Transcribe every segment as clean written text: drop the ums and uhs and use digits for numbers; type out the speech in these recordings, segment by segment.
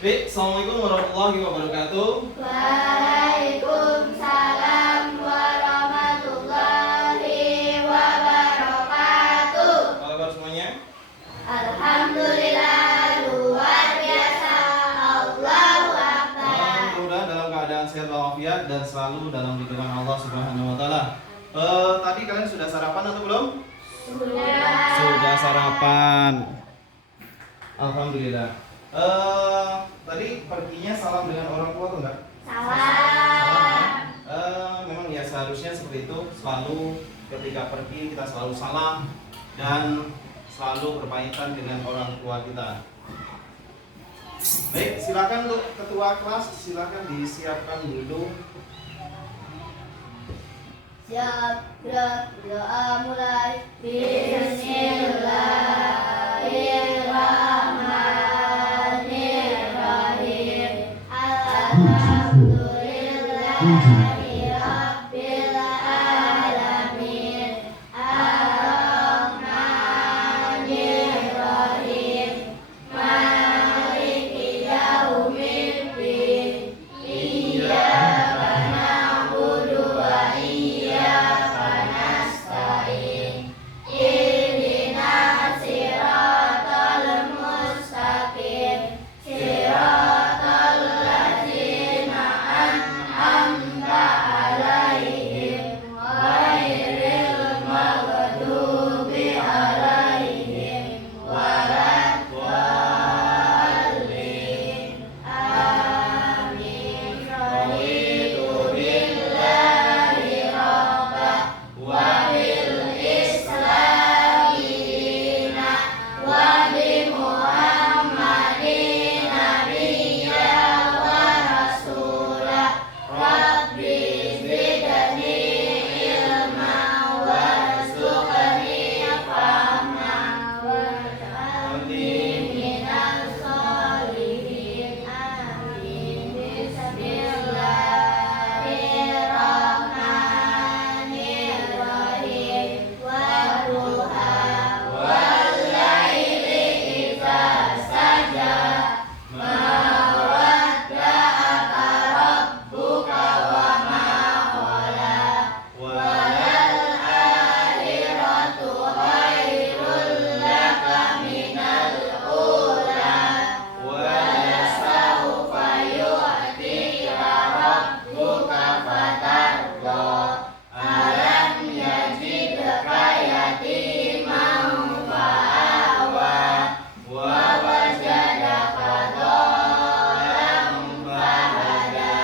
Baik, Assalamualaikum warahmatullahi wabarakatuh. Waalaikumsalam warahmatullahi wabarakatuh. Apa kabar semuanya? Alhamdulillah, luar biasa. Allahu Akbar. Mudah-mudahan dalam keadaan sehat walafiat dan selalu dalam lindungan Allah Subhanahu wa taala. Tadi kalian sudah sarapan atau belum? Sudah sarapan. Alhamdulillah. Tadi perginya salam dengan orang tua atau enggak? Salam. Memang ya seharusnya seperti itu. Selalu ketika pergi kita selalu salam dan selalu berpamitan dengan orang tua kita. Baik, silakan untuk ketua kelas, silakan disiapkan dulu. Siap, gerak, doa mulai. Bismillahirrahmanirrahim. Alhamdulillahi rabbil alamin. Ar-Rahmanirrahim. Maliki yaumiddin. Iyyaka na'budu wa iyyaka nasta'in. Ihdinas siratal mustaqim. Siratal ladzina an'amta 'alaihim ghairil maghdubi 'alaihim waladdallin. Amin. Raditu billahi rabba wa bil islami dina wa bi Muhammadin nabiyya wa rasula. Rabbi zidni ilma warzuqni fahma waj'alni minal sholihin. Amin. Bismillahirrahmanirrahim. Wadduha wal laili idza saja. Ma wadda'aka rabbuka wa ma qala. Walal akhiratu khairul laka minal ula. Walasawfa yu'tika rabbuka fatarda. Alam yajidka yatiman fa'awa. Wa wajadaka dhalam fahada.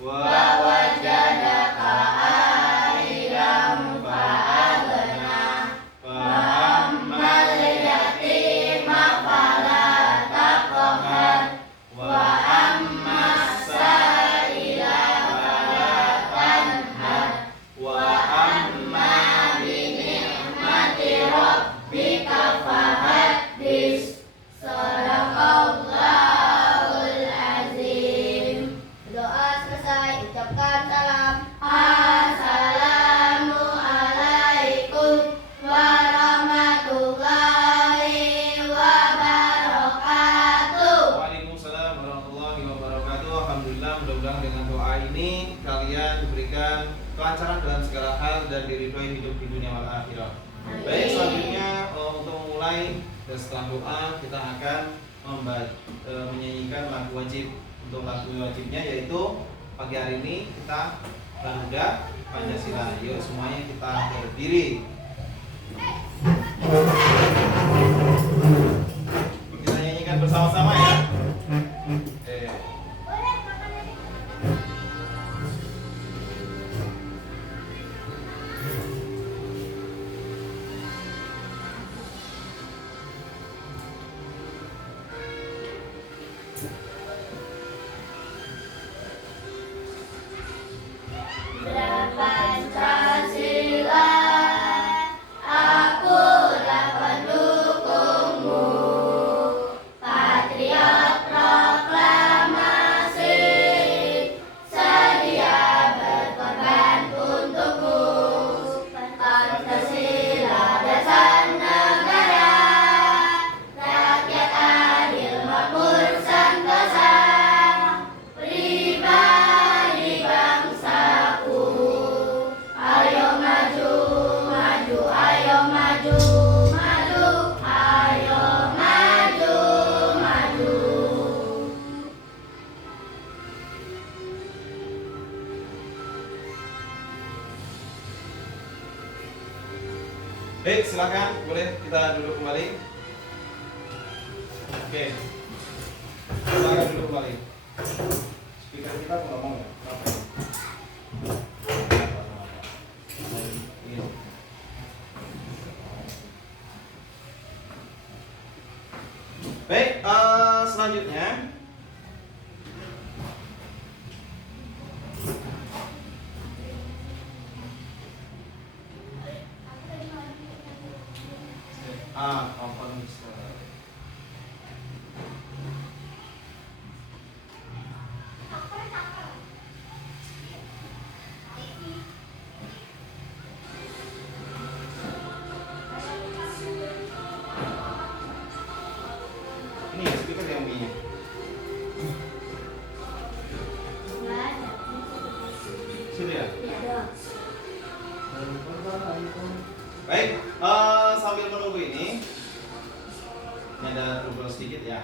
Wa wajadaka ailan fa'aghna. Fa'ammal yatima fala taqhar. Wa ammas sa'ila fala tanhar. Wa amma bi ni'mati rabbika fahaddits. Shadaqallahul azim. Doa selesai, ucapkan salam. Assalamualaikum warahmatullahi wabarakatuh. Waalaikumsalam warahmatullahi wabarakatuh. Alhamdulillah, mudah-mudahan dengan doa ini kalian diberikan kelancaran dalam segala hal dan diridhoi hidup di dunia wal akhirah. Baik, selanjutnya untuk memulai dan setelah doa kita akan menyanyikan lagu wajib. Untuk lagu wajibnya yaitu pagi hari ini kita Garuda Pancasila. Yuk semuanya kita berdiri. Kita nyanyikan bersama-sama ya. Pancasila, aku silakan, boleh kita duduk kembali. Oke, silakan duduk kembali. Speaker kita ngomong ya? Kenapa? Iya. Baik, selanjutnya komponen. Ini speaker yang punya. Sudah ya? Baik, sambil menunggu ini ada trouble sedikit ya.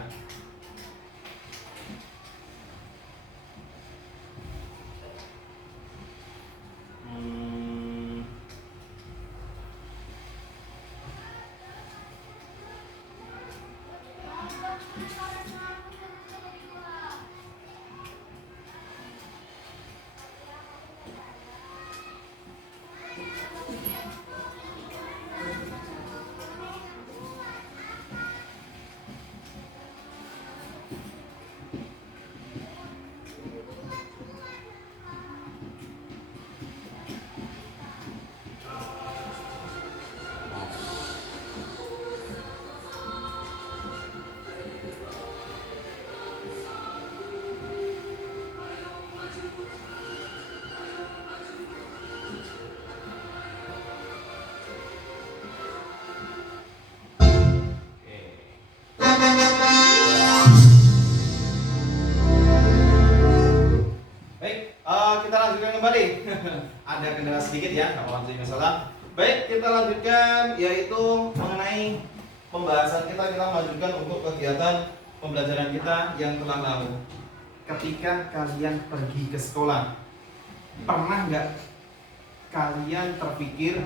Kita lanjutkan kembali. Ada kendala sedikit ya, nggak apa-apa, masalah. Baik, kita lanjutkan yaitu mengenai pembahasan kita lanjutkan untuk kegiatan pembelajaran kita yang telah lalu. Ketika kalian pergi ke sekolah, pernah nggak kalian terpikir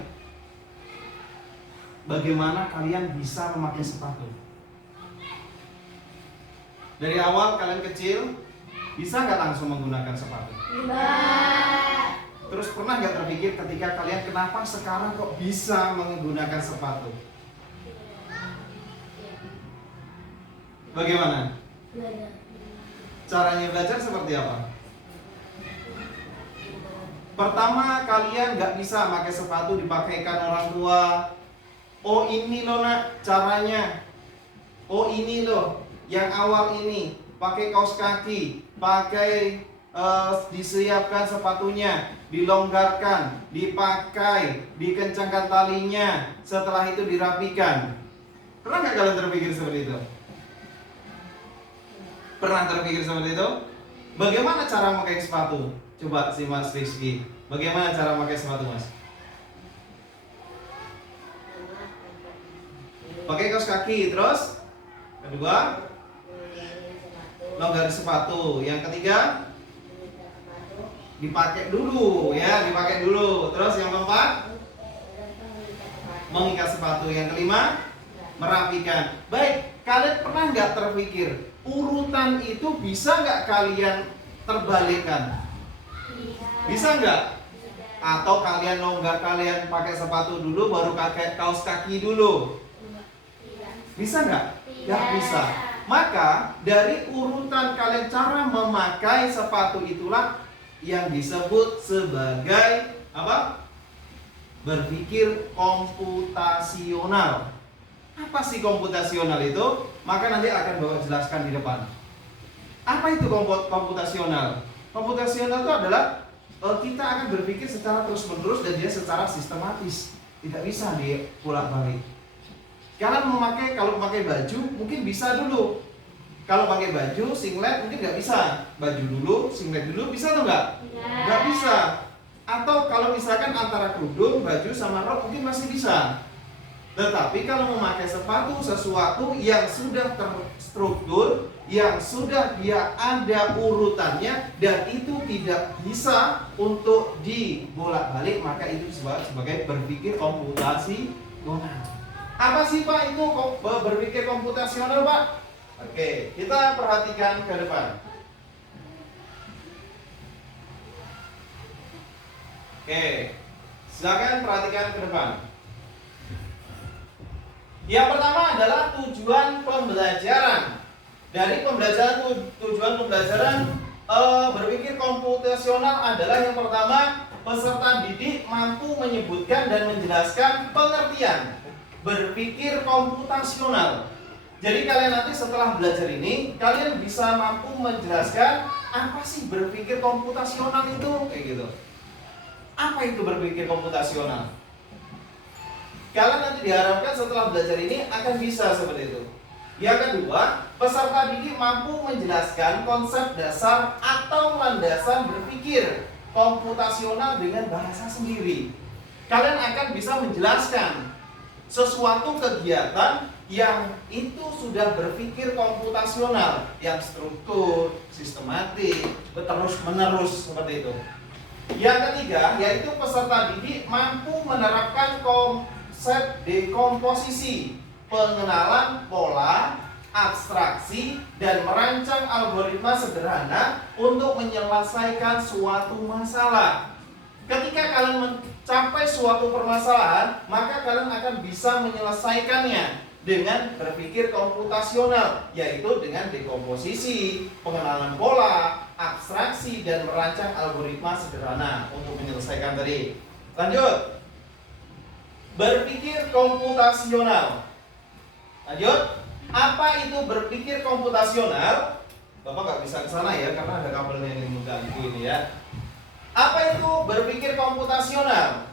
bagaimana kalian bisa memakai sepatu? Dari awal kalian kecil, bisa nggak langsung menggunakan sepatu? Terus pernah nggak terpikir ketika kalian kenapa sekarang kok bisa menggunakan sepatu? Bagaimana? Caranya belajar seperti apa? Pertama kalian nggak bisa pakai sepatu dipakaikan orang tua. Oh ini loh nak caranya. Oh ini loh yang awal ini pakai kaos kaki, pakai disiapkan sepatunya, dilonggarkan, dipakai, dikencangkan talinya, setelah itu dirapikan. Pernah nggak kalian terpikir seperti itu? Pernah terpikir seperti itu? Bagaimana cara memakai sepatu? Coba si Mas Rizky, bagaimana cara memakai sepatu Mas? Pakai kaos kaki, terus kedua longgar sepatu, yang ketiga dipakai dulu ya, dipakai dulu. Terus yang keempat mengikat sepatu, yang kelima merapikan. Baik, kalian pernah nggak terpikir urutan itu bisa nggak kalian terbalikkan? Bisa nggak? Atau kalian longgar, kalian pakai sepatu dulu baru pakai kaos kaki dulu? Bisa nggak? Nggak bisa. Maka dari urutan kalian cara memakai sepatu itulah yang disebut sebagai apa? Berpikir komputasional. Apa sih komputasional itu? Maka nanti akan Bapak jelaskan di depan. Apa itu komputasional? Komputasional itu adalah kita akan berpikir secara terus-menerus dan dia secara sistematis. Tidak bisa dibolak-balik. Kalian kalau memakai baju mungkin bisa dulu. Kalau pakai baju singlet mungkin nggak bisa. Baju dulu, singlet dulu, bisa atau nggak? Nggak bisa. Atau kalau misalkan antara kerudung, baju sama rok mungkin masih bisa. Tetapi kalau memakai sepatu, sesuatu yang sudah terstruktur, yang sudah dia ada urutannya dan itu tidak bisa untuk dibolak-balik, maka itu disebut sebagai berpikir komputasional. Apa sih Pak itu berpikir komputasional Pak? Oke, kita perhatikan ke depan. Oke, silakan perhatikan ke depan. Yang pertama adalah tujuan pembelajaran. Dari tujuan pembelajaran berpikir komputasional adalah yang pertama, peserta didik mampu menyebutkan dan menjelaskan pengertian berpikir komputasional. Jadi kalian nanti setelah belajar ini, kalian bisa mampu menjelaskan apa sih berpikir komputasional itu, kayak gitu. Apa itu berpikir komputasional? Kalian nanti diharapkan setelah belajar ini akan bisa seperti itu. Yang kedua, peserta didik mampu menjelaskan konsep dasar atau landasan berpikir komputasional dengan bahasa sendiri. Kalian akan bisa menjelaskan sesuatu kegiatan yang itu sudah berpikir komputasional, yang struktur, sistematik, terus menerus seperti itu. Yang ketiga, yaitu peserta didik mampu menerapkan konsep dekomposisi, pengenalan pola, abstraksi, dan merancang algoritma sederhana untuk menyelesaikan suatu masalah. Ketika kalian mencapai suatu permasalahan, maka kalian akan bisa menyelesaikannya dengan berpikir komputasional, yaitu dengan dekomposisi, pengenalan pola, abstraksi, dan merancang algoritma sederhana untuk menyelesaikan tadi. Lanjut. Berpikir komputasional. Lanjut. Apa itu berpikir komputasional? Bapak nggak bisa ke sana ya, karena ada kabelnya yang mengganggu ini ya. Apa itu berpikir komputasional?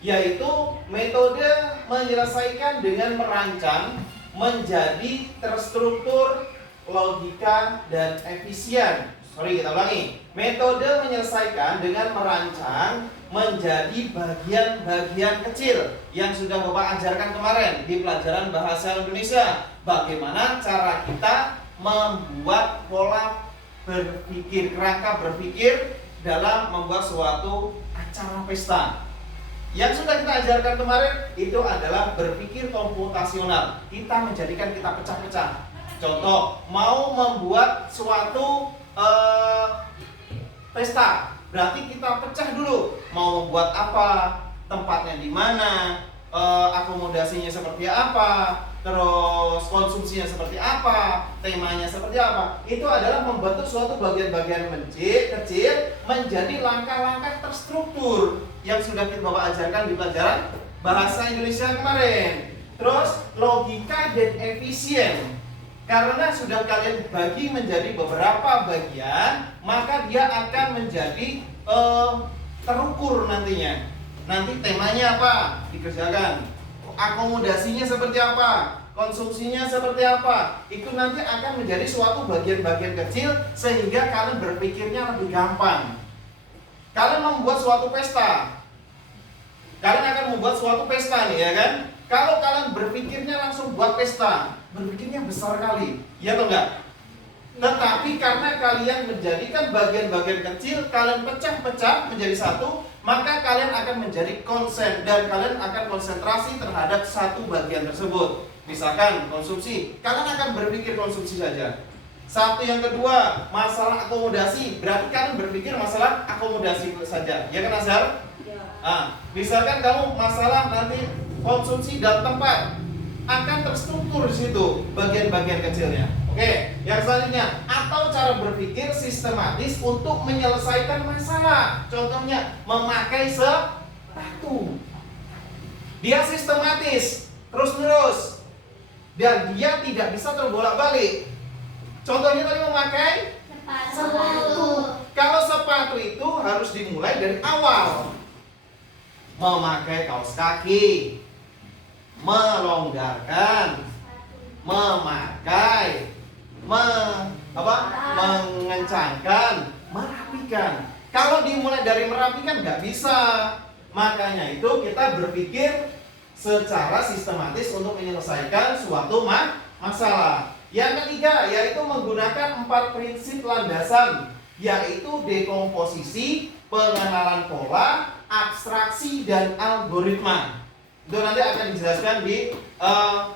Yaitu metode menyelesaikan dengan merancang menjadi terstruktur, logika, dan efisien. Kita ulangi. Metode menyelesaikan dengan merancang menjadi bagian-bagian kecil yang sudah Bapak ajarkan kemarin di pelajaran bahasa Indonesia. Bagaimana cara kita membuat pola berpikir, kerangka berpikir dalam membuat suatu acara pesta. Yang sudah kita ajarkan kemarin itu adalah berpikir komputasional. Kita menjadikan kita pecah-pecah. Contoh, mau membuat suatu pesta, berarti kita pecah dulu. Mau membuat apa, tempatnya di mana, akomodasinya seperti apa, terus konsumsinya seperti apa, temanya seperti apa. Itu adalah membentuk suatu bagian-bagian kecil menjadi langkah-langkah terstruktur yang sudah kita Bapak ajarkan di pelajaran bahasa Indonesia kemarin. Terus logika dan efisien. Karena sudah kalian bagi menjadi beberapa bagian, maka dia akan menjadi terukur nantinya. Nanti temanya apa? Dikerjakan. Akomodasinya seperti apa? Konsumsinya seperti apa? Itu nanti akan menjadi suatu bagian-bagian kecil sehingga kalian berpikirnya lebih gampang. Kalian membuat suatu pesta. Kalian akan membuat suatu pesta nih ya kan? Kalau kalian berpikirnya langsung buat pesta, berpikirnya besar kali, ya atau enggak? Tetapi karena kalian menjadikan bagian-bagian kecil, kalian pecah-pecah menjadi satu, maka kalian akan menjadi konsen dan kalian akan konsentrasi terhadap satu bagian tersebut. Misalkan konsumsi, kalian akan berpikir konsumsi saja. Satu yang kedua, masalah akomodasi, berarti kalian berpikir masalah akomodasi saja, ya kan Azhar? Ya. Misalkan kamu masalah nanti konsumsi dalam tempat, akan terstruktur di situ bagian-bagian kecilnya. Oke, yang selanjutnya, atau cara berpikir sistematis untuk menyelesaikan masalah. Contohnya, memakai sepatu. Dia sistematis, terus-menerus, dan dia tidak bisa terbolak-balik. Contohnya tadi memakai sepatu. Kalau sepatu itu harus dimulai dari awal. Memakai kaos kaki, melonggarkan, memakai, mengencangkan, merapikan. Kalau dimulai dari merapikan nggak bisa. Makanya itu kita berpikir secara sistematis untuk menyelesaikan suatu masalah. Yang ketiga yaitu menggunakan 4 prinsip landasan, yaitu dekomposisi, pengenalan pola, abstraksi, dan algoritma. Itu nanti akan dijelaskan di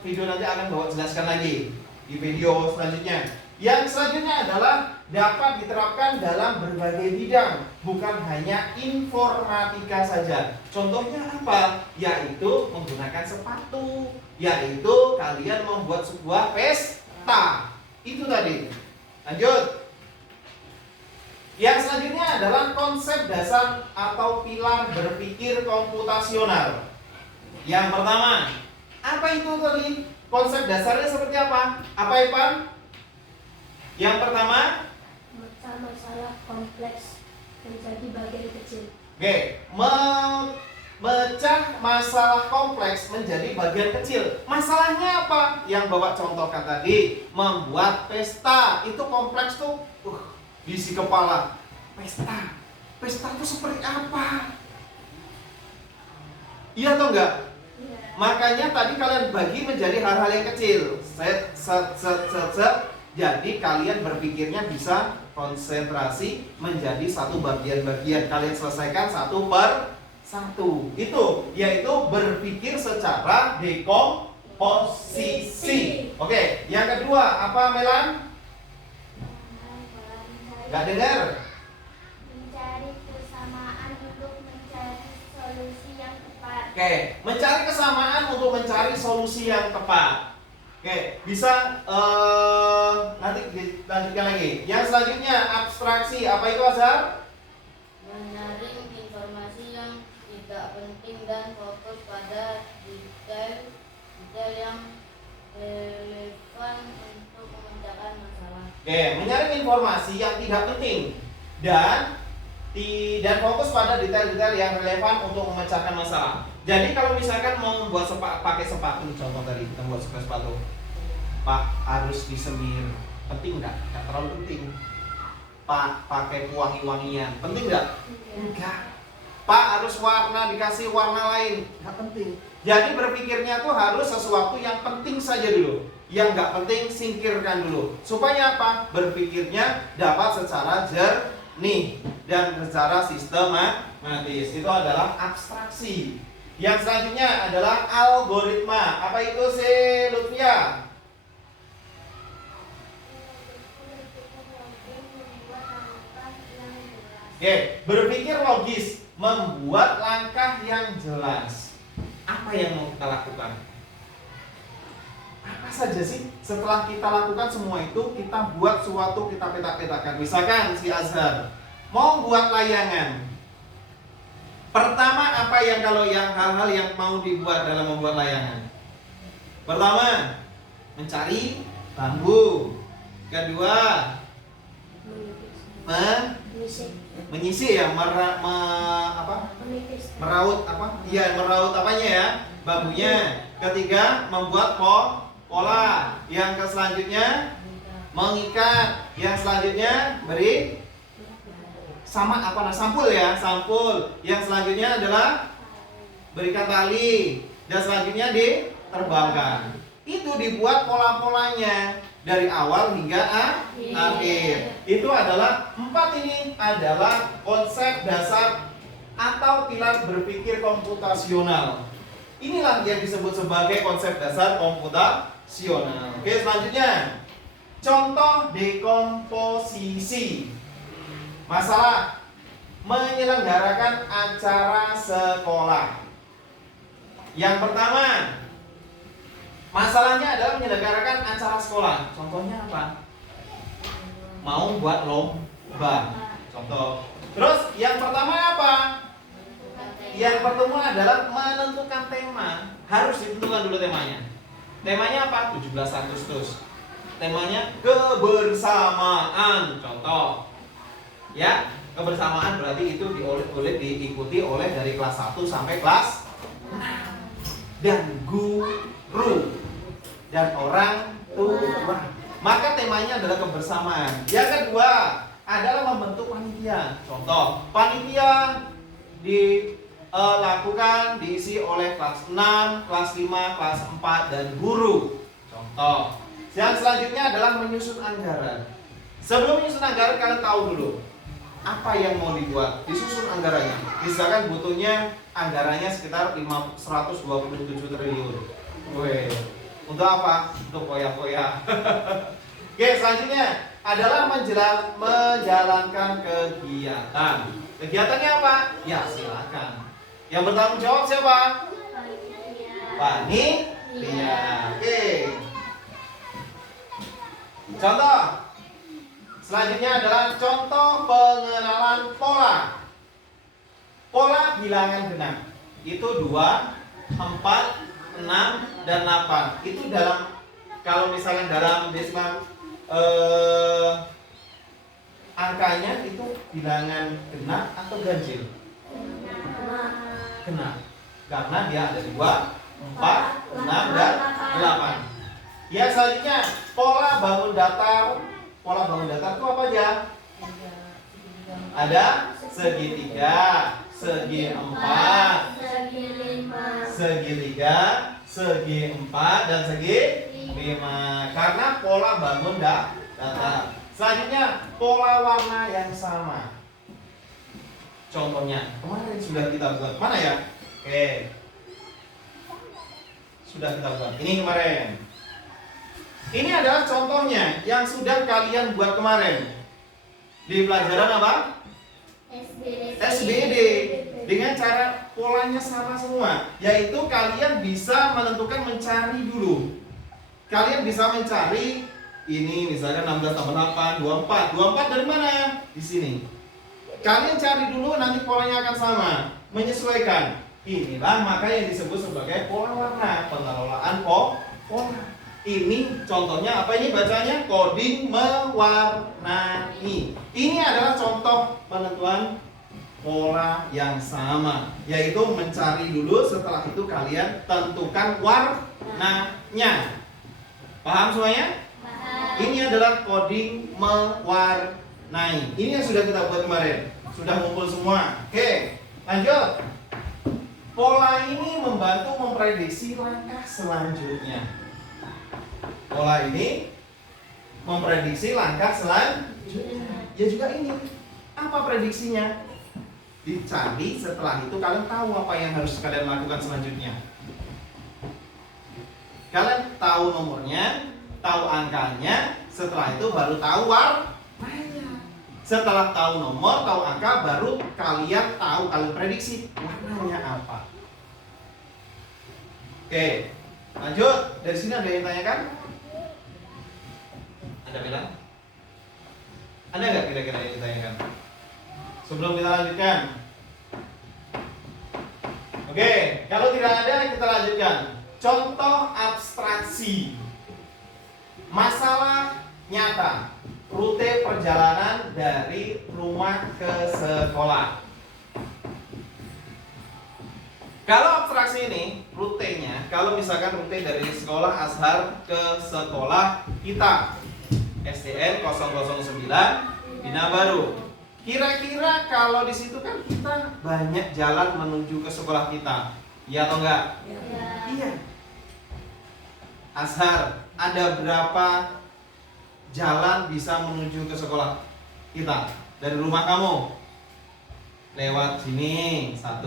video, nanti akan bawa jelaskan lagi di video selanjutnya. Yang selanjutnya adalah dapat diterapkan dalam berbagai bidang, bukan hanya informatika saja. Contohnya apa? Yaitu menggunakan sepatu, yaitu kalian membuat sebuah pesta. Itu tadi. Lanjut. Yang selanjutnya adalah konsep dasar atau pilar berpikir komputasional. Yang pertama, apa itu tadi? Konsep dasarnya seperti apa? Apa Ipan? Yang pertama, Memecah masalah kompleks menjadi bagian kecil. oke, memecah masalah kompleks menjadi bagian kecil. Masalahnya apa? Yang Bapak contohkan tadi, membuat pesta. Itu kompleks tuh, isi kepala. Pesta. Pesta itu seperti apa? Iya atau enggak? Iya. Makanya tadi kalian bagi menjadi hal-hal yang kecil. Jadi kalian berpikirnya bisa konsentrasi menjadi satu bagian-bagian. Kalian selesaikan satu per satu. Itu yaitu berpikir secara dekomposisi. Oke, yang kedua apa Melan? Gak dengar? Mencari kesamaan untuk mencari solusi yang tepat. Oke, mencari kesamaan untuk mencari solusi yang tepat. Oke, bisa nanti dilanjutkan lagi. Yang selanjutnya abstraksi. Apa itu Azhar? Menyaring informasi yang tidak penting dan fokus pada detail yang relevan untuk memecahkan masalah. Oke, menyaring informasi yang tidak penting dan fokus pada detail-detail yang relevan untuk memecahkan masalah. Jadi kalau misalkan mau membuat pakai sepatu, contoh tadi kita buat sepatu, Pak harus disemir, penting nggak? Nggak terlalu penting. Pak pakai wangi-wangian, penting nggak? Enggak. Pak harus warna, dikasih warna lain, nggak penting. Jadi berpikirnya tuh harus sesuatu yang penting saja dulu, yang nggak penting singkirkan dulu. Supaya apa? Berpikirnya dapat secara jernih dan secara sistematis. Itu adalah abstraksi. Yang selanjutnya adalah algoritma. Apa itu sih, Lutfia? Oke, berpikir logis, membuat langkah yang jelas. Apa yang mau kita lakukan? Apa saja sih? Setelah kita lakukan semua itu, kita buat suatu, kita peta-petakan. Misalkan si Azhar mau buat layangan. Pertama apa yang hal-hal yang mau dibuat dalam membuat layangan? Pertama, mencari bambu. Kedua, menyisir ya, meraut apa? Iya, meraut apanya ya? Bambunya. Ketiga, membuat pola. Yang selanjutnya mengikat. Yang selanjutnya beri sampul ya, sampul. Yang selanjutnya adalah berikan tali. Dan selanjutnya diterbangkan. Itu dibuat pola-polanya dari awal hingga akhir. Itu adalah 4 ini adalah konsep dasar atau pilar berpikir komputasional. Inilah yang disebut sebagai konsep dasar komputasional. Oke, selanjutnya contoh dekomposisi. Masalah menyelenggarakan acara sekolah. Yang pertama, masalahnya adalah menyelenggarakan acara sekolah. Contohnya apa? Mau buat lomba. Contoh. Terus yang pertama apa? Yang pertama adalah menentukan tema. Harus ditentukan dulu temanya. Temanya apa? 17 Agustus. Temanya kebersamaan. Contoh. Ya, kebersamaan berarti itu boleh diikuti oleh dari kelas 1 sampai kelas 6. Dan guru dan orang tua. Maka temanya adalah kebersamaan. Yang kedua adalah membentuk panitia. Contoh, panitia dilakukan diisi oleh kelas 6, kelas 5, kelas 4 dan guru. Contoh. Yang selanjutnya adalah menyusun anggaran. Sebelum menyusun anggaran kalian tahu dulu apa yang mau dibuat, disusun anggarannya. Misalkan butuhnya anggarannya sekitar 127 triliun. Weh, untuk apa? Untuk foya-foya. Oke, selanjutnya adalah menjalankan kegiatan. Kegiatannya apa? Ya, silakan. Yang bertanggung jawab siapa? Panitia. Oke. Contoh. Selanjutnya adalah contoh pengenalan pola. Pola bilangan genap. Itu 2, 4, 6, dan 8. Itu dalam, kalau misalnya dalam desimal angkanya itu bilangan genap atau ganjil? Genap. Karena dia ada 2, 4, 6, dan 8. Ya, selanjutnya pola bangun datar. Pola bangun datar itu apa aja? Ada segitiga, segi 4, segi 5, segi 3, segi 4, dan segi 5. Karena pola bangun datar. Selanjutnya pola warna yang sama. Contohnya kemarin sudah kita buat, mana ya? Oke, sudah kita buat. Ini kemarin. Ini adalah contohnya yang sudah kalian buat kemarin di pelajaran apa? SBD. Dengan cara polanya sama semua, yaitu kalian bisa menentukan mencari dulu. Kalian bisa mencari ini misalkan 16 tambah 8, 24. 24 dari mana? Di sini. Kalian cari dulu, nanti polanya akan sama, menyesuaikan. Inilah maka yang disebut sebagai pola warna, pengelolaan pola. Ini contohnya apa ini bacanya? Coding mewarnai. Ini adalah contoh penentuan pola yang sama, yaitu mencari dulu, setelah itu kalian tentukan warnanya. Paham semuanya? Ini adalah coding mewarnai. Ini yang sudah kita buat kemarin. Sudah ngumpul semua. Oke, lanjut. Pola ini membantu memprediksi langkah selanjutnya. Pola ini memprediksi langkah selanjutnya. Ya juga ini. Apa prediksinya? Dicari, setelah itu kalian tahu apa yang harus kalian lakukan selanjutnya. Kalian tahu nomornya, tahu angkanya, setelah itu baru tahu warnanya. Setelah tahu nomor, tahu angka, baru kalian tahu, kalian prediksi warnanya apa. Oke, lanjut. Dari sini ada yang tanyakan? Ada bilang? Ada nggak kira-kira yang ditanyakan? Sebelum kita lanjutkan. Oke, kalau tidak ada kita lanjutkan. Contoh abstraksi. Masalah nyata. Rute perjalanan dari rumah ke sekolah. Kalau abstraksi ini, rutenya, kalau misalkan rute dari sekolah Azhar ke sekolah kita SDN 009 Bina Baru. Kira-kira kalau di situ kan kita banyak jalan menuju ke sekolah kita. Iya atau enggak? Iya. Azhar, ada berapa jalan bisa menuju ke sekolah kita? Dari rumah kamu lewat sini 1,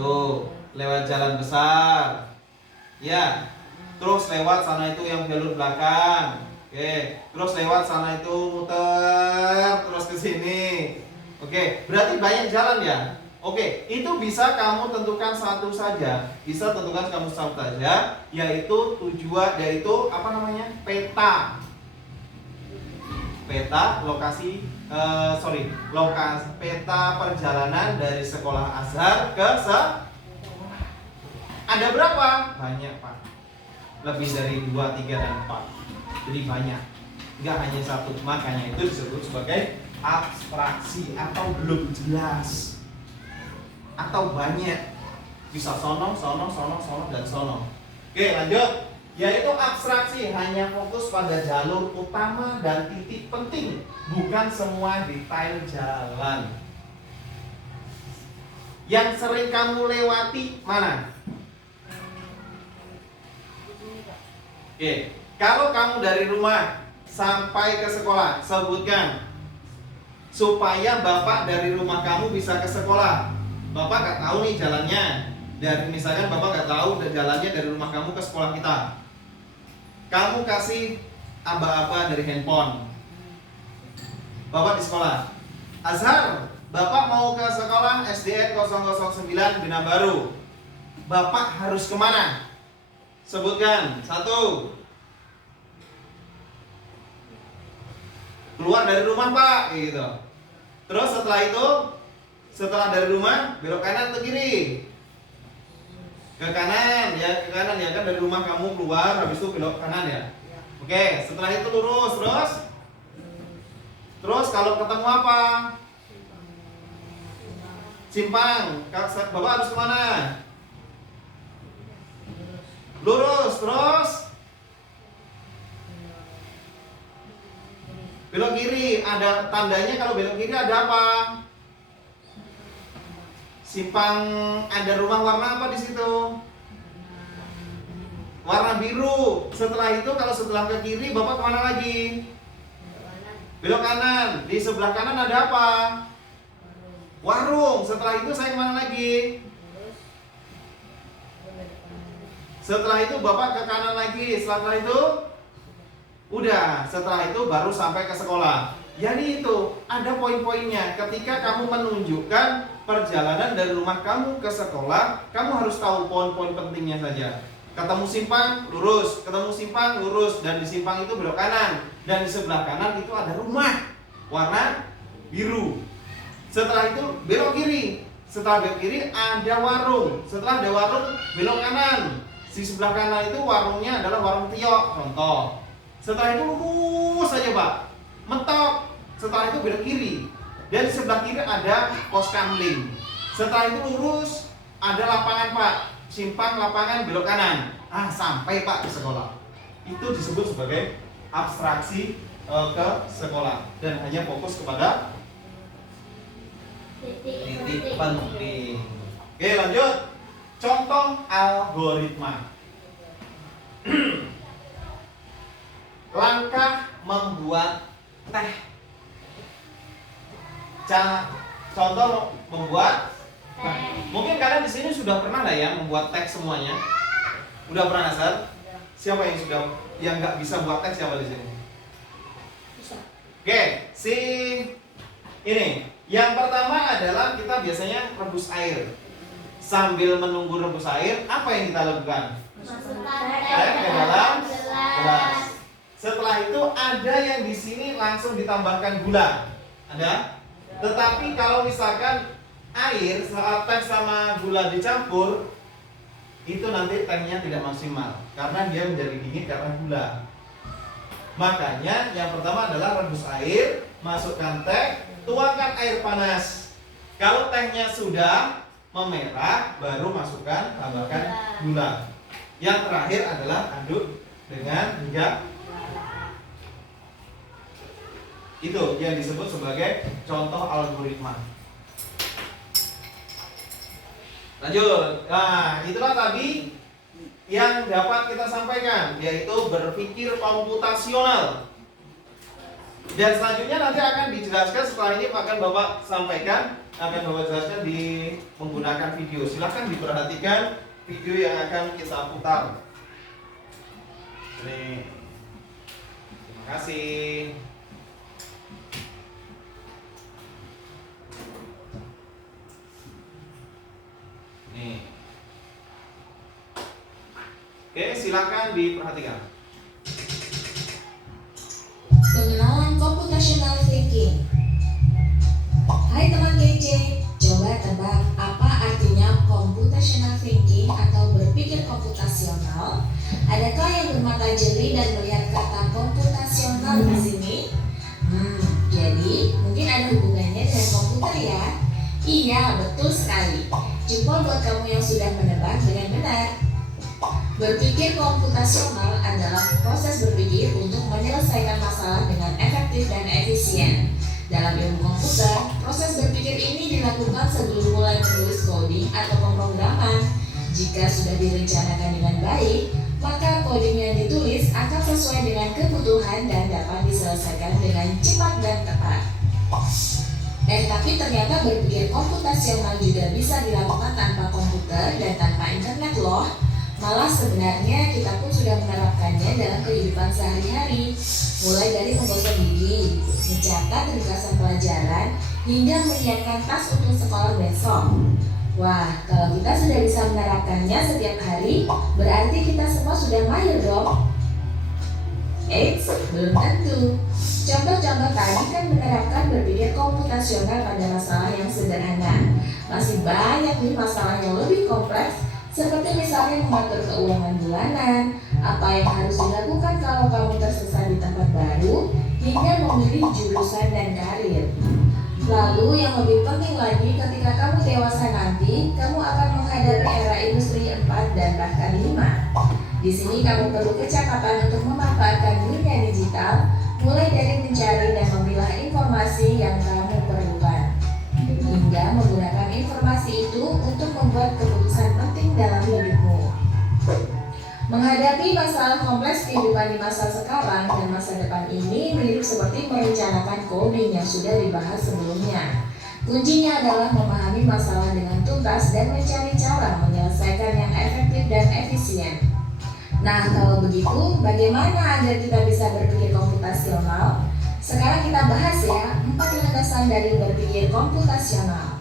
lewat jalan besar, ya, terus lewat sana itu yang jalur belakang, oke, terus lewat sana itu muter terus ke sini, oke, berarti banyak jalan ya, oke, itu bisa kamu tentukan satu saja, bisa tentukan kamu satu saja, yaitu tujuan, yaitu apa namanya, peta lokasi, peta perjalanan dari sekolah Azhar ke ada berapa? Banyak Pak. Lebih dari 2, 3, dan 4. Jadi banyak. Enggak hanya satu. Makanya itu disebut sebagai abstraksi atau belum jelas. Atau banyak. Bisa sono, dan sono. Oke, lanjut. Yaitu abstraksi hanya fokus pada jalur utama dan titik penting, bukan semua detail jalan. Yang sering kamu lewati mana? Oke, kalau kamu dari rumah sampai ke sekolah, sebutkan supaya bapak dari rumah kamu bisa ke sekolah. Bapak nggak tahu nih jalannya. Dari misalkan Bapak nggak tahu jalannya dari rumah kamu ke sekolah kita. Kamu kasih aba-aba dari handphone. Bapak di sekolah. Azhar, Bapak mau ke sekolah SDN 009 Bina Baru. Bapak harus kemana? Sebutkan. 1. Keluar dari rumah Pak, gitu. Terus setelah itu, setelah dari rumah belok kanan atau kiri? Ke kanan ya, ke kanan ya kan, dari rumah kamu keluar habis itu belok kanan ya. Oke, setelah itu lurus terus kalau ketemu apa? Simpang. Bapak harus kemana? Lurus terus belok kiri. Ada tandanya kalau belok kiri ada apa? Simpang, ada rumah warna apa di situ? Warna biru. Setelah itu kalau setelah ke kiri Bapak kemana lagi? Belok kanan. Di sebelah kanan ada apa? Warung. Setelah itu saya kemana lagi? Setelah itu Bapak ke kanan lagi. Setelah itu udah. Setelah itu baru sampai ke sekolah. Jadi itu ada poin-poinnya. Ketika kamu menunjukkan perjalanan dari rumah kamu ke sekolah, kamu harus tahu poin-poin pentingnya saja. Ketemu simpang, lurus. Ketemu simpang, lurus. Dan di simpang itu belok kanan. Dan di sebelah kanan itu ada rumah warna biru. Setelah itu belok kiri. Setelah belok kiri ada warung. Setelah ada warung, belok kanan. Di sebelah kanan itu warungnya adalah warung Tio, contoh. Setelah itu lurus saja Pak, mentok. Setelah itu belok kiri. Dan di sebelah kiri ada pos kamling. Setelah itu lurus ada lapangan Pak, simpang lapangan belok kanan. Sampai Pak ke sekolah. Itu disebut sebagai abstraksi ke sekolah dan hanya fokus kepada titik penting. Oke, lanjut. Contoh algoritma. Langkah membuat teh. Contoh membuat teh. Mungkin kalian di sini sudah pernah lah ya membuat teh semuanya. Udah pernah Nasar? Siapa yang nggak bisa buat teh, siapa di sini? Bisa. Oke, ini. Yang pertama adalah kita biasanya rebus air. Sambil menunggu rebus air, apa yang kita lakukan? Masukkan Teh ke dalam gelas. Setelah itu ada yang di sini langsung ditambahkan gula. Ada? Tetapi kalau misalkan air saat teh sama gula dicampur, itu nanti tehnya tidak maksimal karena dia menjadi dingin karena gula. Makanya yang pertama adalah rebus air, masukkan teh, tuangkan air panas. Kalau tehnya sudah memerah, baru masukkan tambahkan gula. Yang terakhir adalah aduk dengan hingga. Itu yang disebut sebagai contoh algoritma. Lanjut. Nah, itulah tadi yang dapat kita sampaikan, yaitu berpikir komputasional. Dan selanjutnya nanti akan dijelaskan, setelah ini akan Bapak sampaikan, akan Bapak jelaskan di menggunakan video. Silahkan diperhatikan video yang akan kita putar. Nih. Terima kasih. Nih. Oke, silakan diperhatikan. Pengenalan computational thinking. Hai teman kece, coba tebak apa artinya computational thinking atau berpikir komputasional? Adakah yang bermata jeli dan melihat kata komputasional di sini? Jadi mungkin ada hubungannya dengan komputer ya? Iya, betul sekali. Jempol buat kamu yang sudah menebak dengan benar. Berpikir komputasional adalah proses berpikir untuk menyelesaikan masalah dengan efektif dan efisien. Dalam ilmu komputer, proses berpikir ini dilakukan sebelum mulai menulis coding atau pemrograman. Jika sudah direncanakan dengan baik, maka coding yang ditulis akan sesuai dengan kebutuhan dan dapat diselesaikan dengan cepat dan tepat. Tapi ternyata berpikir komputasional juga bisa dilakukan tanpa komputer dan tanpa internet loh. Malah sebenarnya kita pun sudah menerapkannya dalam kehidupan sehari-hari, mulai dari menggosok gigi, mencatat ringkasan pelajaran, hingga menyiapkan tas untuk sekolah besok. Wah, kalau kita sudah bisa menerapkannya setiap hari, berarti kita semua sudah mahir dong. Eits, belum tentu. Contoh-contoh tadi kan menerapkan berpikir komputasional pada masalah yang sederhana. Masih banyak nih masalah yang lebih kompleks, seperti misalnya mengatur keuangan bulanan, apa yang harus dilakukan kalau kamu tersesat di tempat baru, hingga memilih jurusan dan karir. Lalu yang lebih penting lagi, ketika kamu dewasa nanti, kamu akan menghadapi era industri 4 dan bahkan 5. Di sini kamu perlu kecakapan untuk memanfaatkan dunia digital, mulai dari mencari dan memilah informasi yang kamu perlukan, hingga menggunakan informasi itu untuk membuat keputusan penting dalam hidupmu. Menghadapi masalah kompleks kehidupan di masa sekarang dan masa depan ini mirip seperti merencanakan coding yang sudah dibahas sebelumnya. Kuncinya adalah memahami masalah dengan tuntas dan mencari cara menyelesaikan yang efektif dan efisien. Nah, kalau begitu, bagaimana agar kita bisa berpikir komputasional? Sekarang kita bahas ya, 4 landasan dari berpikir komputasional.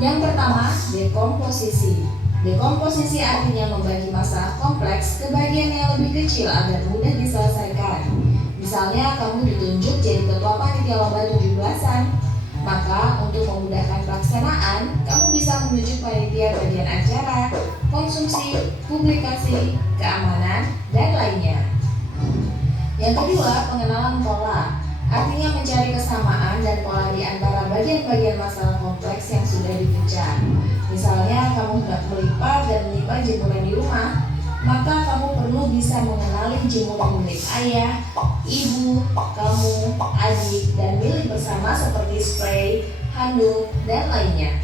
Yang pertama, dekomposisi. Dekomposisi artinya membagi masalah kompleks ke bagian yang lebih kecil agar mudah diselesaikan. Misalnya, kamu ditunjuk jadi ketua panitia lomba 17-an. Maka, untuk memudahkan pelaksanaan, kamu bisa menunjuk panitia bagian acara, konsumsi, publikasi, keamanan, dan lainnya. Yang kedua, pengenalan pola. Artinya mencari kesamaan dan pola di antara bagian-bagian masalah kompleks yang sudah dipecah. Misalnya, kamu hendak melipat dan menyimpan jemuran di rumah, maka kamu perlu bisa mengenali jemuran milik ayah, ibu, kamu, adik, dan milik bersama seperti spray, handuk, dan lainnya.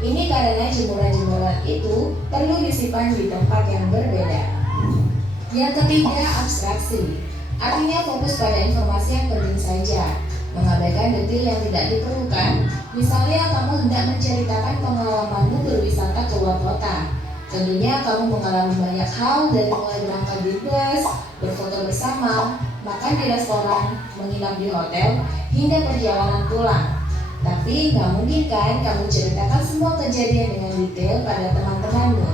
Ini karena jemuran-jemuran itu perlu disimpan di tempat yang berbeda. Yang ketiga, abstraksi. Artinya fokus pada informasi yang penting saja, mengabaikan detail yang tidak diperlukan. Misalnya, kamu hendak menceritakan pengalamanmu berwisata ke luar kota. Tentunya kamu mengalami banyak hal, dari mulai berangkat di bus, berfoto bersama, makan di restoran, menginap di hotel, hingga perjalanan pulang. Tapi nggak mungkin kan kamu ceritakan semua kejadian dengan detail pada teman-temanmu.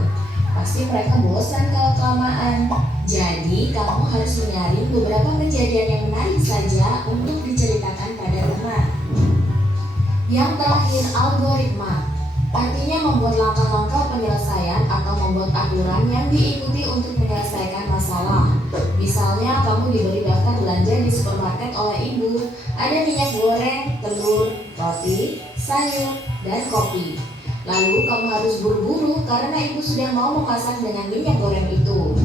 Pasti mereka bosan kalau kelamaan. Jadi kamu harus menyaring beberapa kejadian yang menarik saja untuk diceritakan pada teman. Yang terakhir, algoritma. Artinya membuat langkah-langkah penyelesaian atau membuat aturan yang diikuti untuk menyelesaikan masalah. Misalnya kamu diberi daftar belanja di supermarket oleh ibu. Ada minyak goreng, telur, roti, sayur, dan kopi. Lalu kamu harus buru-buru karena ibu sudah mau memasak dengan minyak goreng itu.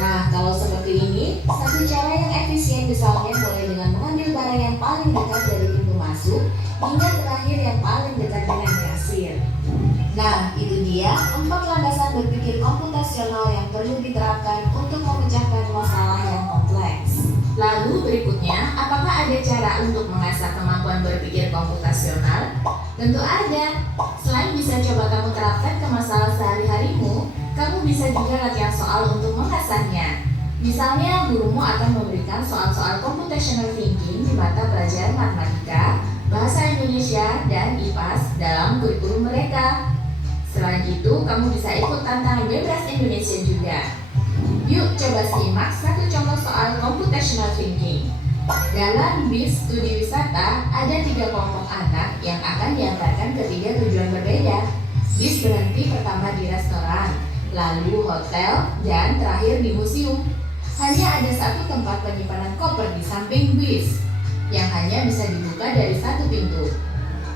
Nah, kalau seperti ini, satu cara yang efisien misalnya mulai dengan mengambil barang yang paling dekat dari pintu masuk hingga terakhir yang paling dekat dengan kasir. Nah, itu dia 4 landasan berpikir komputasional yang perlu diterapkan untuk memecahkan masalah yang kompleks. Lalu berikutnya, apakah ada cara untuk mengasah kemampuan berpikir komputasional? Tentu ada. Selain bisa coba kamu terapkan ke masalah sehari-harimu, kamu bisa juga latihan soal untuk mengasahnya. Misalnya, gurumu akan memberikan soal-soal computational thinking di mata pelajaran matematika, bahasa Indonesia, dan IPAS dalam kurikulum mereka. Selain itu, kamu bisa ikut tantangan bebas Indonesia juga. Yuk coba simak satu contoh soal computational thinking. Dalam bis studi wisata, ada 3 kelompok anak yang akan diantarkan ke 3 tujuan berbeda. Bis berhenti pertama di restoran, lalu hotel, dan terakhir di museum. Hanya ada satu tempat penyimpanan koper di samping bis, yang hanya bisa dibuka dari satu pintu.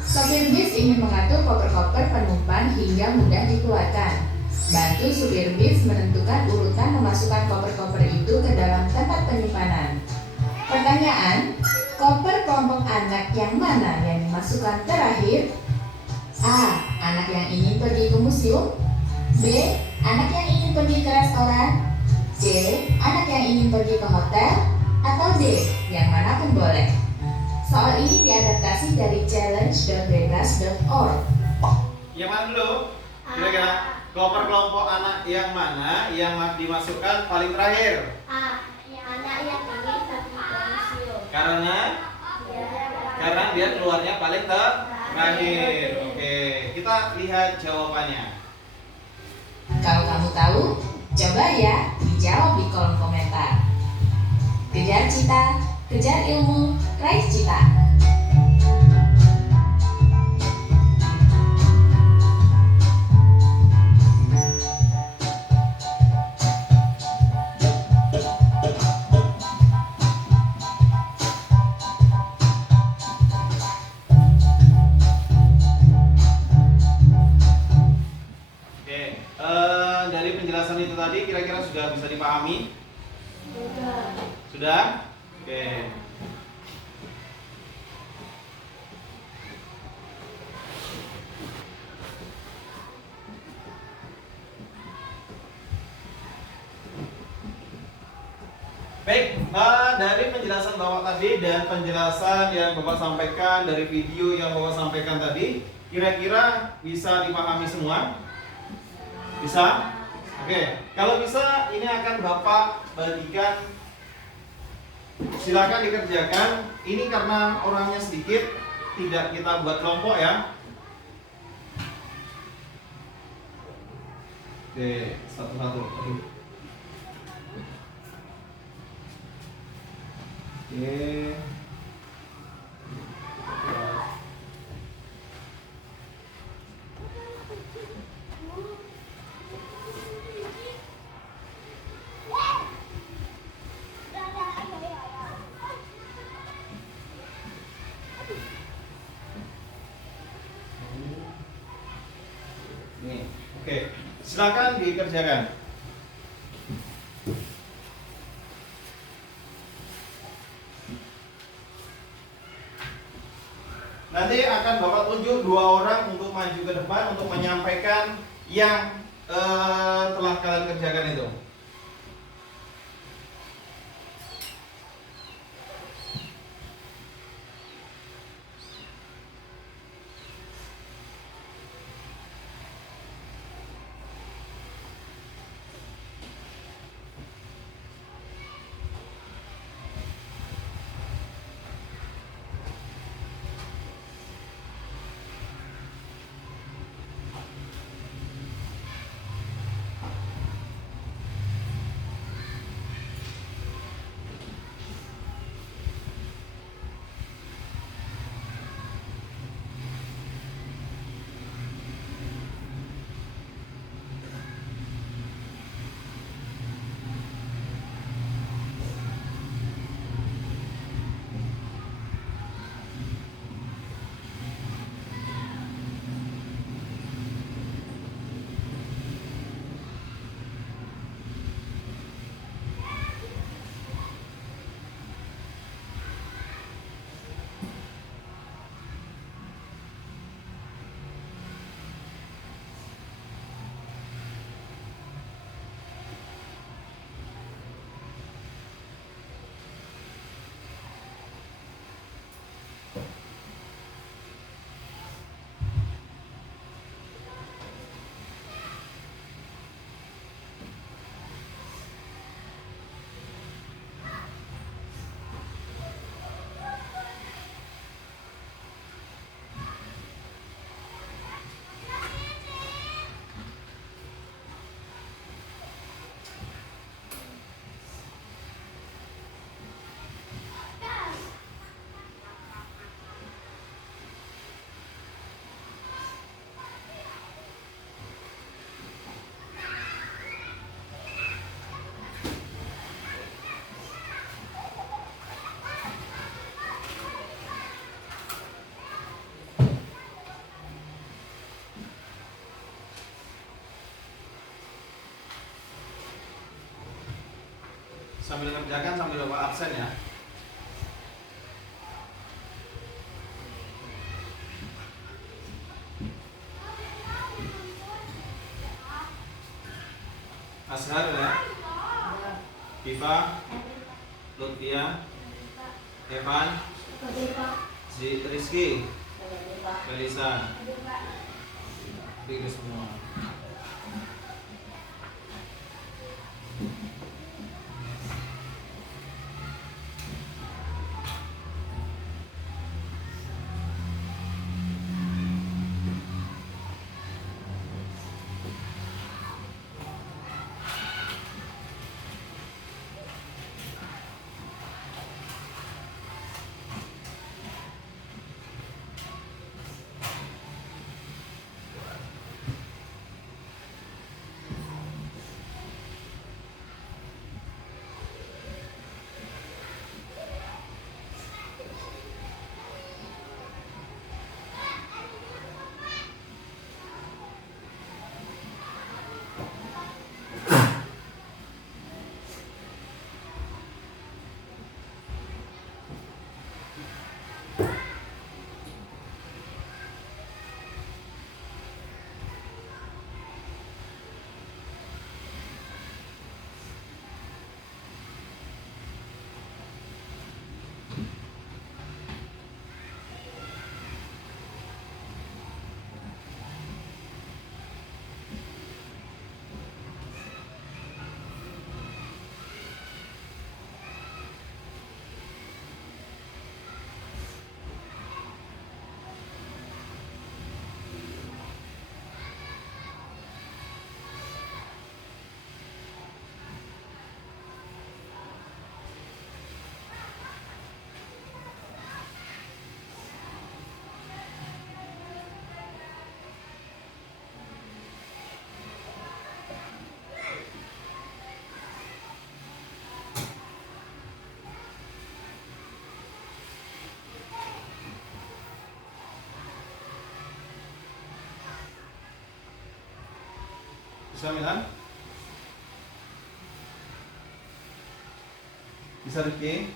Sopir bis ingin mengatur koper-koper penumpang hingga mudah dikeluarkan. Bantu supir bis menentukan urutan memasukkan koper-koper itu ke dalam tempat penyimpanan. Pertanyaan, koper kelompok anak yang mana yang dimasukkan terakhir? A. Anak yang ingin pergi ke museum. B. Anak yang ingin pergi ke restoran. C. Anak yang ingin pergi ke hotel. Atau D. Yang manapun boleh. Soal ini diadaptasi dari challenge.bebas.org. Yang mana dulu? Kira-kira kelompok anak yang mana yang dimasukkan paling terakhir? Anak yang ingin pergi ke museum. Karena dia keluarnya paling terakhir. Oke, kita lihat jawabannya. Kalau kamu tahu, coba ya dijawab di kolom komentar. Kejar cita, kejar ilmu, raih cita. Dari penjelasan itu tadi kira-kira sudah bisa dipahami? Sudah. Sudah? Oke. Baik, dari penjelasan Bapak tadi dan penjelasan yang Bapak sampaikan dari video yang Bapak sampaikan tadi, kira-kira bisa dipahami semua? Bisa? Oke, kalau bisa ini akan Bapak bagikan. Silakan dikerjakan. Ini karena orangnya sedikit, tidak kita buat kelompok ya. Oke, satu-satu. Oke. Nih, oke. Silakan dikerjakan. Nanti akan Bapak tunjuk 2 orang untuk maju ke depan untuk menyampaikan yang telah kalian kerjakan itu. Sambil kerjakan sambil Bapak absen ya. Ashar ya. Viva, Lutia, Evan, Oke Pak. Rizky, Melisa, Oke Pak. Big semua. Bisa Milan? Bisa Rizky?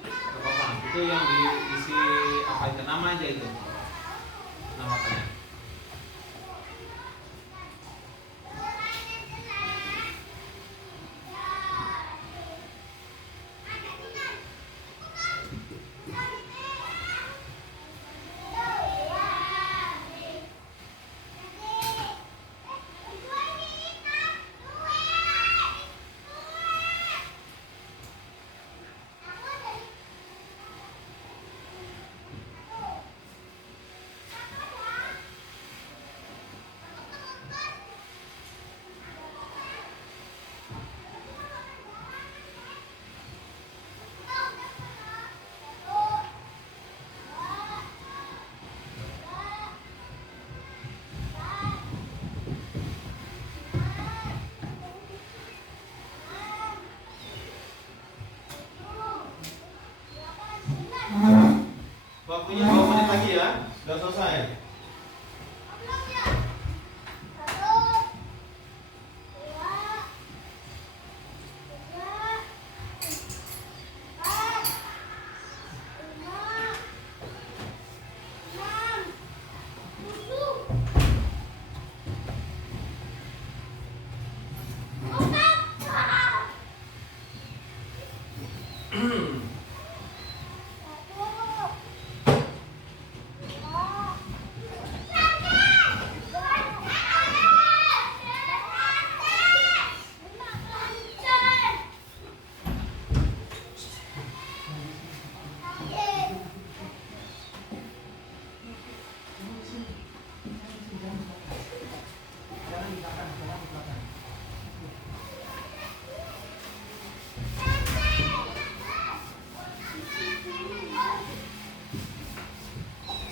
Gak apa-apa. Itu yang diisi apa itu nama aja itu. Nama kalian. Waktunya 2 menit lagi ya, sudah selesai.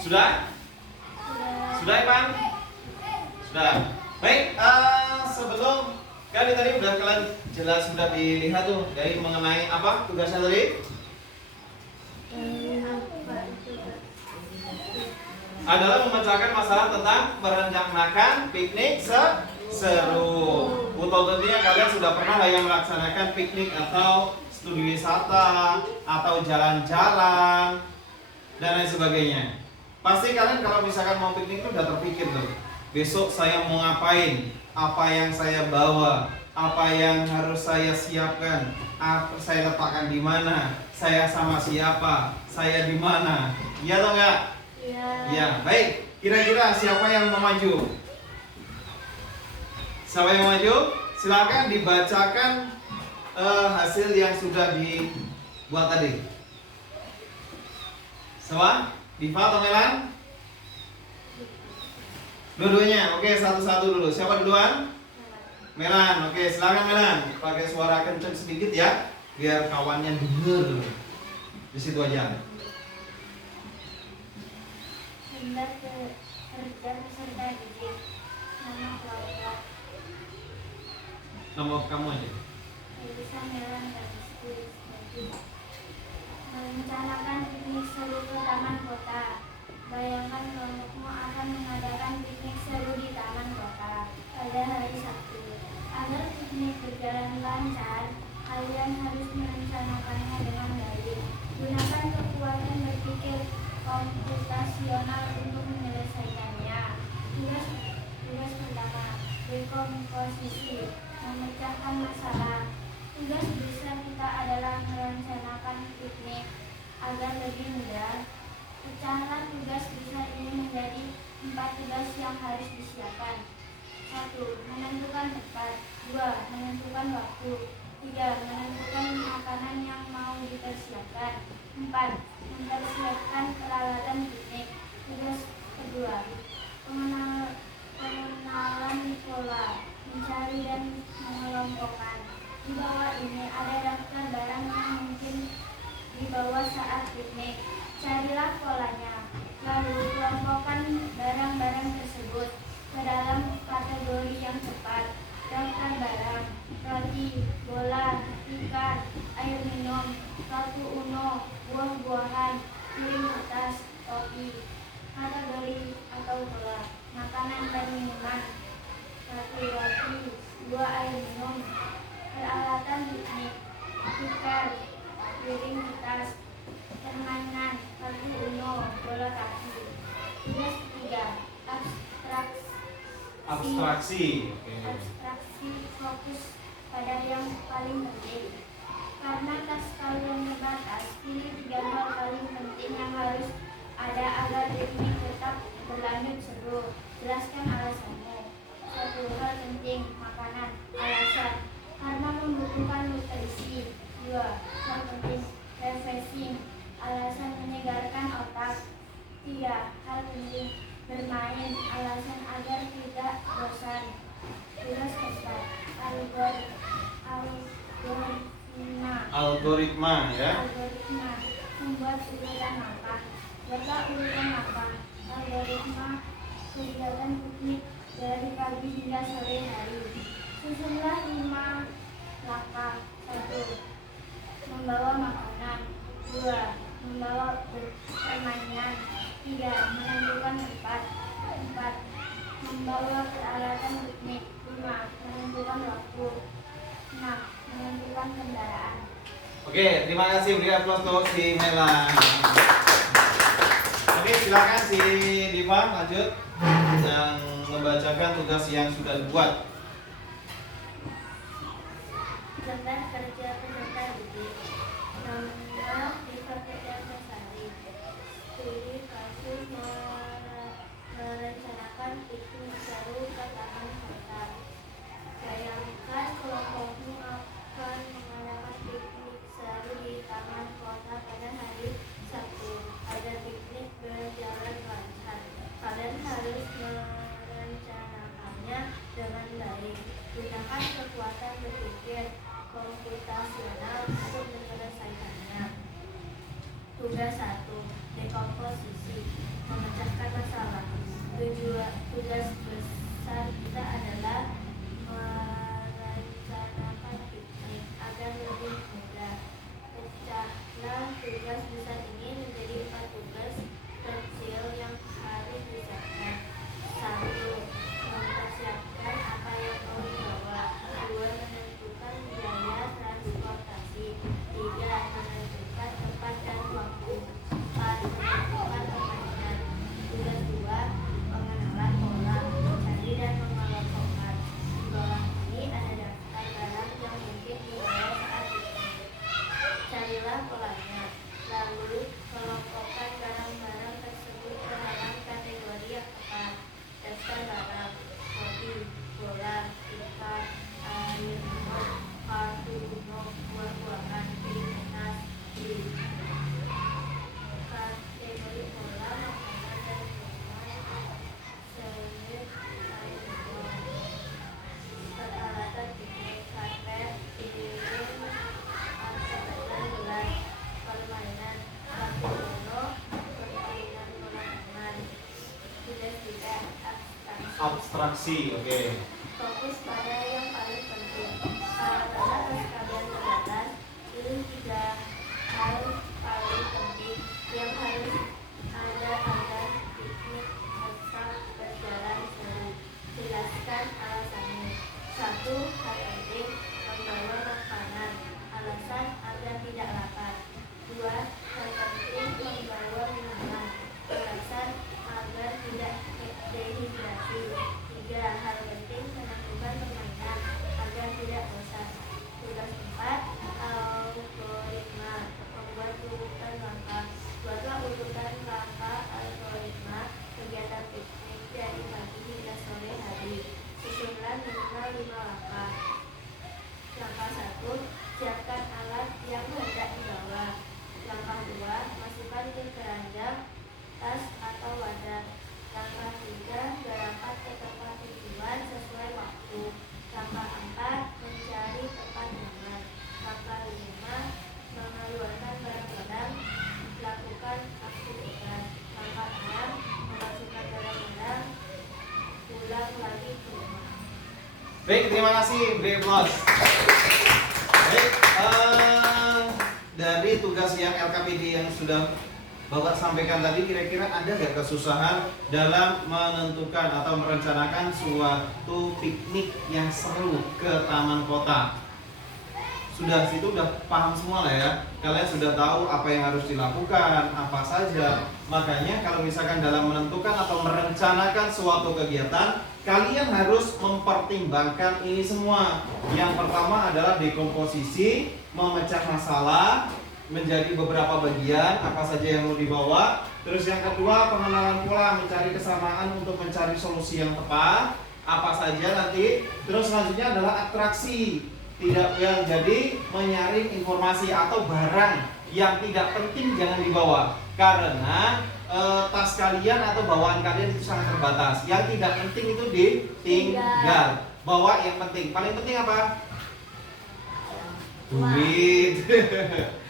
Sudah? Sudah, Ipan? Sudah. Baik, sebelum kali tadi udah kalian jelas sudah dilihat tuh dari mengenai apa tugasnya tadi? Adalah memecahkan masalah tentang merencanakan piknik seru. Tentunya kalian sudah pernah lah yang melaksanakan piknik atau studi wisata atau jalan-jalan dan lain sebagainya. Pasti kalian kalau misalkan mau piknik itu udah terpikir tuh. Besok saya mau ngapain? Apa yang saya bawa? Apa yang harus saya siapkan? Apa saya letakkan di mana? Saya sama siapa? Saya di mana? Iya atau enggak? Iya. Ya, baik. Kira-kira siapa yang mau maju? Siapa yang mau maju? Silakan dibacakan hasil yang sudah dibuat tadi. Sama? Diva atau Melan? Dua-duanya. Oke, satu-satu dulu. Siapa duluan? Melan. Oke, silakan Melan. Pakai suara kenceng sedikit ya, biar kawannya denger. Di situ aja. Hendak kerja beserta didik. Nama keluarga. Nama kamu aja. Elisa Melan dan Rizky. Merencanakan piknik seru ke taman kota. Bayangkan kelompokmu akan mengadakan piknik seru di taman kota pada hari Sabtu. Agar piknik berjalan lancar, kalian harus merencanakannya dengan baik. Gunakan kekuatan berpikir komputasional untuk menyelesaikannya. Tugas pertama, dekomposisi, memecahkan masalah. Tugas besar kita adalah merencanakan piknik agar lebih mudah. Pecahlah tugas besar ini menjadi 4 tugas yang harus disiapkan. 1. Menentukan tempat. 2. Menentukan waktu. 3. Menentukan makanan yang mau dipersiapkan. 4. Mempersiapkan peralatan piknik. Tugas kedua, pengenalan pola, mencari dan mengelompokkan. Di bawah ini ada daftar barang yang mungkin dibawa saat piknik. Carilah polanya, lalu kelompokkan barang-barang tersebut ke dalam kategori yang tepat. Daftar barang: roti, bola, ikan, air minum, kartu uno, buah-buahan, piring atas, topi. Kategori atau bola: makanan dan minuman, 1 roti, 2 air minum, peralatan piknik, tikar, piring tas, permainan, kartu uno, bola kaki. Tugas 3. Abstraksi. Oke. Abstraksi fokus pada yang paling penting. Karena tas kalian terbatas, pilih 3 hal paling penting yang harus ada agar piknik tetap berlanjut seru. Jelaskan alasannya. 1 hal penting, makanan. Alasan, karena membutuhkan nutrisi. 2 hal penting, refreshing. Alasan, menyegarkan otak. 3 hal penting, bermain. Alasan, agar tidak bosan. Tugas 4, Algoritma ya. Algoritma, membuat urutan makan. Buatlah urutan makan. Algoritma kegiatan piknik dari pagi hingga sore hari. Susunlah 5 langkah. 1. Membawa makanan. 2. Membawa permainan. 3. Menentukan tempat. 4. Membawa peralatan piknik. 5. Menentukan waktu. 6. Menentukan kendaraan. Oke, terima kasih. Beri aplaus untuk si Mela. Oke, silakan si Diva lanjut yang membacakan tugas yang sudah dibuat. Daftar kerja peserta didik. Nama Diva Sari. Pilih kasus merencanakan piknik seru ke taman kota. Bayangkan kelompokmu akan mengadakan piknik seru di taman kota pada hari Sabtu. Agar piknik berjalan lancar, kalian harus merencanakannya dengan baik. Gunakan kekuatan berpikir komputasional untuk menyelesaikannya. Tugas 1. Dekomposisi, memecahkan masalah. Tugas besar kita adalah merencanakan piknik agar lebih mudah. Pecahlah tugas besar ini menjadi 4 tugas kecil yang harus dikerjakan. 1. Mempersiapkan apa yang mau dibawa. 2. Menentukan biaya transportasi. 3. Menentukan tempat dan waktu. 4. Menentukan permainan. Tugas 2. Pengenalan pola, mencari dan mengelompokkan. Di bawah ini ada daftar barang yang mungkin dibawa saat piknik. Carilah polanya, lalu kelompokkan barang-barang tersebut ke dalam kategori yang tepat. Daftar barang: roti, bola, ikan, air minum, kartu uno, buah-buahan, piring tas. Di kategori bola, makanan dan minuman, selir, air minum. Peralatan piknik: karpet, piring, permainan gelas, permainan kartu uno, permainan bola teman. Tugas 3. Abstraksi. Oke. Fokus pada yang paling penting. Karena tas kalian terbatas, pilih 3 hal paling penting yang harus ada agar piknik tetap berjalan seru. Jelaskan alasannya. 1. Hal penting, membawa makanan. Alasan, agar tidak lapar. 2. Hal penting, membawa minuman. Alasan, agar tidak dehidrasi. 3. Hal penting, menentukan permainan agar tidak bosan. Tugas 4. Algoritma, membuat urutan langkah. Buatlah urutan langkah algoritma kegiatan piknik dari pagi hingga sore hari. Susunlah minimal 5 langkah. Langkah 1. Siapkan alat yang hendak dibawa. Langkah 2. Masukkan ke keranjang, tas atau wadah. Langkah 3. Berangkat ke tempat tujuan sesuai waktu. Langkah 4. Mencari tempat nyaman. Langkah 5. Mengeluarkan barang-barang. Lakukan aktivitas. Langkah 6. Memasukkan barang-barang. Pulang lagi ke rumah. Baik, terima kasih. Beri aplaus. Baik, dari tugas yang LKPD yang sudah Bapak sampaikan tadi, kira-kira ada nggak kesusahan dalam menentukan atau merencanakan suatu piknik yang seru ke taman kota? sudah situ udah paham semua lah ya. Kalian sudah tahu apa yang harus dilakukan, apa saja. Makanya kalau misalkan dalam menentukan atau merencanakan suatu kegiatan, kalian harus mempertimbangkan ini semua. Yang pertama adalah dekomposisi, memecah masalah menjadi beberapa bagian, apa saja yang mau dibawa. Terus yang kedua, pengenalan pola, mencari kesamaan untuk mencari solusi yang tepat, apa saja nanti. Terus selanjutnya adalah atraksi, tidak yang jadi menyaring informasi atau barang yang tidak penting jangan dibawa, karena tas kalian atau bawaan kalian itu sangat terbatas. Yang tidak penting itu ditinggal, bawa yang penting. Paling penting apa? Duit.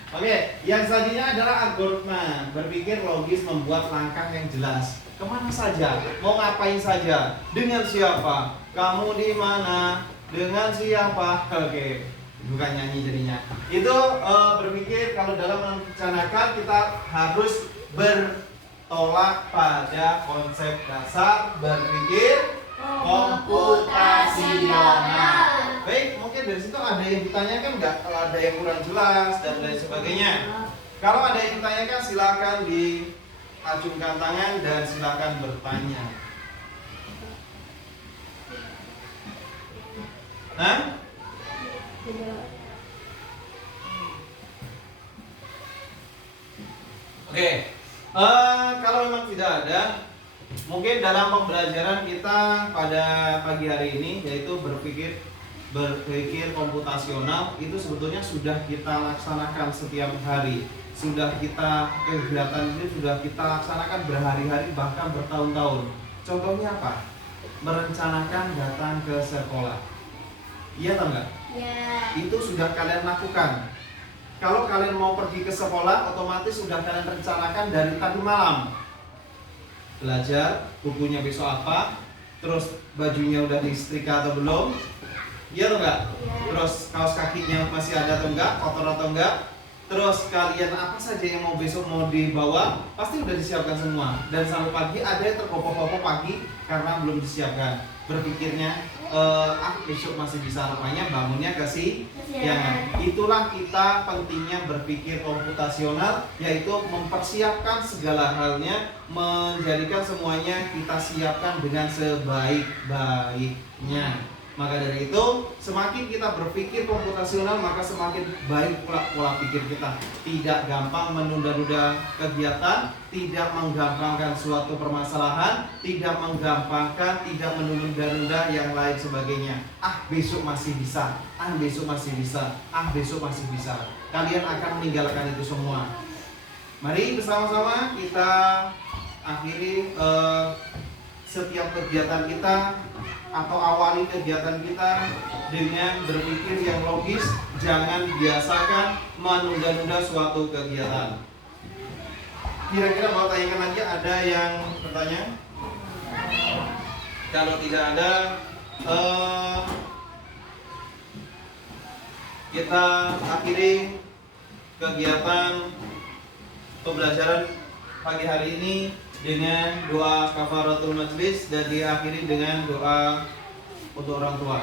Oke, yang selanjutnya adalah algoritma, berpikir logis, membuat langkah yang jelas. Kemana saja, mau ngapain saja, dengan siapa, kamu di mana, dengan siapa. Oke, bukan nyanyi jadinya. Itu berpikir kalau dalam merencanakan kita harus bertolak pada konsep dasar berpikir komputasional. Baik, mungkin dari situ ada yang ditanyakan nggak? Kalau ada yang kurang jelas dan lain sebagainya. Kalau ada yang ditanyakan silakan diacungkan tangan dan silakan bertanya. Nah? Oke, kalau memang tidak ada, mungkin dalam pembelajaran kita pada pagi hari ini yaitu berpikir komputasional itu sebetulnya sudah kita laksanakan setiap hari. Kegiatan ini sudah kita laksanakan berhari-hari bahkan bertahun-tahun. Contohnya apa? Merencanakan datang ke sekolah. Iya atau enggak? Ya. Itu sudah kalian lakukan. Kalau kalian mau pergi ke sekolah, otomatis sudah kalian rencanakan dari tadi malam. Belajar, bukunya besok apa, terus bajunya udah disetrika atau belum, iya atau enggak? Ya. Terus kaos kakinya masih ada atau enggak, kotor atau enggak. Terus kalian apa saja yang mau besok mau dibawa, pasti udah disiapkan semua. Dan sampai pagi ada yang terkopoh-kopoh pagi karena belum disiapkan. Berpikirnya, besok masih bisa, namanya bangunnya kesiangan. Itulah kita pentingnya berpikir komputasional, yaitu mempersiapkan segala halnya, menjadikan semuanya kita siapkan dengan sebaik-baiknya. Maka dari itu, semakin kita berpikir komputasional, maka semakin baik pula pola pikir kita. Tidak gampang menunda-nunda kegiatan, tidak menggampangkan suatu permasalahan, tidak menggampangkan, tidak menunda-nunda yang lain sebagainya. Besok masih bisa, besok masih bisa, besok masih bisa. Kalian akan meninggalkan itu semua. Mari bersama-sama kita akhiri setiap kegiatan kita atau awali kegiatan kita dengan berpikir yang logis. Jangan biasakan menunda-nunda suatu kegiatan. Kira-kira mau tanyakan lagi, ada yang bertanya? Kalau tidak ada, kita akhiri kegiatan pembelajaran pagi hari ini dengan doa kafaratul majlis dan diakhiri dengan doa untuk orang tua.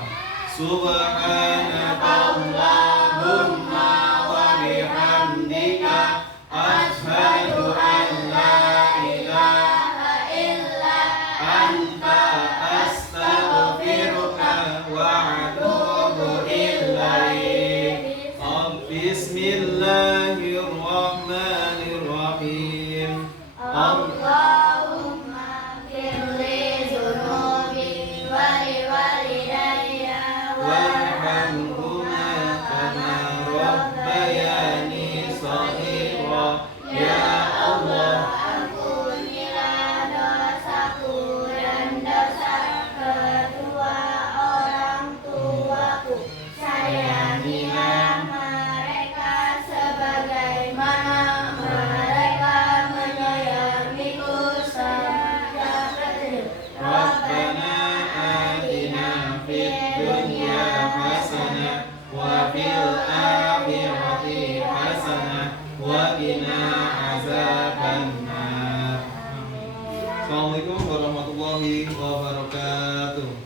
Subhanakallahumma wa bihamdika asyhadu an la ilaha illa anta astaghfiruka wa atubu ilaik. Bismillahirrahmanirrahim. Allahumma firli zunubi wa liwalidayya warhamhuma kama rabbayani shaghira. Ya Allah, ampunilah dosaku dan dosa kedua orang tuaku. Sayangilah mereka sebagaimana mereka menyayangiku sejak kecil. Rabbana atina fid dunya hasanah wa fil akhirati hasanah wa qina azabannar. Assalamualaikum warahmatullahi wabarakatuh.